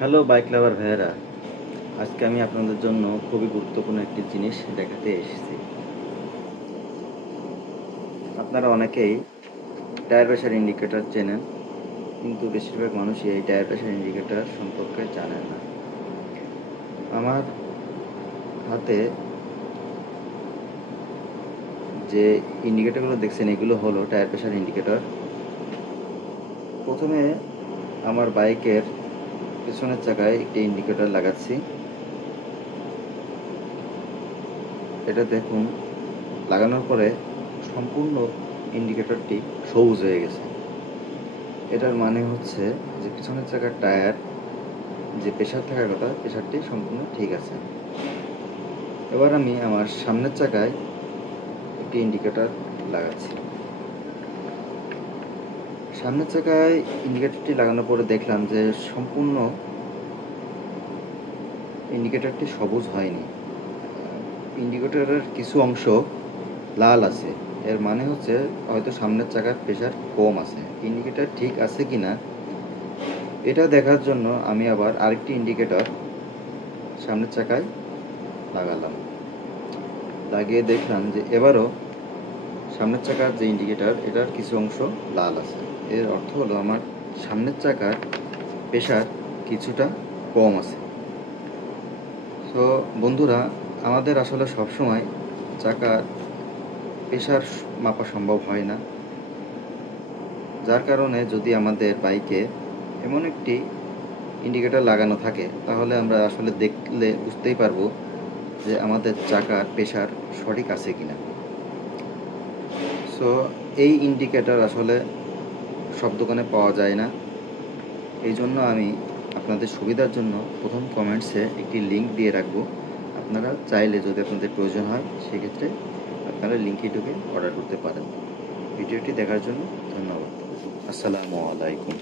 Hello bike লাভার ভাইয়েরা, আজকে আমি আপনাদের জন্য খুবই গুরুত্বপূর্ণ একটি জিনিস দেখাতে এসেছি। আপনারা অনেকেই টায়ার প্রেশার ইন্ডিকেটর চেনেন, কিন্তু বেশিরভাগ মানুষই এই টায়ার প্রেশার ইন্ডিকেটর সম্পর্কে জানেন না। আমার হাতে যে ইন্ডিকেটরগুলো দেখছেন, এগুলো হলো টায়ার প্রেশার ইন্ডিকেটর। প্রথমে আমার বাইকের পেছনের চাকায় একটি ইন্ডিকেটর লাগাচ্ছি। এটা দেখুন, লাগানোর পরে সম্পূর্ণ ইন্ডিকেটরটি সবুজ হয়ে গেছে। এটার মানে হচ্ছে যে পিছনের চাকার টায়ার যে প্রেশার থাকার কথা, প্রেশারটি সম্পূর্ণ ঠিক আছে। এবার আমি আমার সামনের চাকায় একটি ইন্ডিকেটর লাগাচ্ছি। সামনের চাকায় ইন্ডিকেটরটি লাগানোর পরে দেখলাম যে সম্পূর্ণ ইন্ডিকেটরটি সবুজ হয়নি। ইন্ডিকেটরের কিছু অংশ লাল আছে। এর মানে হচ্ছে হয়তো সামনের চাকার প্রেশার কম আছে। ইন্ডিকেটর ঠিক আছে কিনা এটা দেখার জন্য আমি আবার আরেকটি ইন্ডিকেটর সামনের চাকায় লাগালাম। লাগিয়ে দেখলাম যে এবারও সামনের চাকার যে ইন্ডিকেটর, এটার কিছু অংশ লাল আছে। এর অর্থ হলো আমার সামনের চাকার প্রেশার কিছুটা কম আছে। তো বন্ধুরা, আমাদের আসলে সবসময় চাকার প্রেশার মাপা সম্ভব হয় না, যার কারণে যদি আমাদের বাইকে এমন একটি ইন্ডিকেটর লাগানো থাকে, তাহলে আমরা আসলে দেখলে বুঝতেই পারবো যে আমাদের চাকার প্রেশার সঠিক আছে কিনা। সো এই ইন্ডিকেটর আসলে সব দোকানে পাওয়া যায় না। এই জন্য আমি আপনাদের সুবিধার জন্য প্রথম কমেন্টসে একটি লিঙ্ক দিয়ে রাখবো। আপনারা চাইলে যদি আপনাদের প্রয়োজন হয়, সেক্ষেত্রে আপনারা লিঙ্কে ঢুকে অর্ডার করতে পারেন। ভিডিওটি দেখার জন্য ধন্যবাদ। আসসালামু আলাইকুম।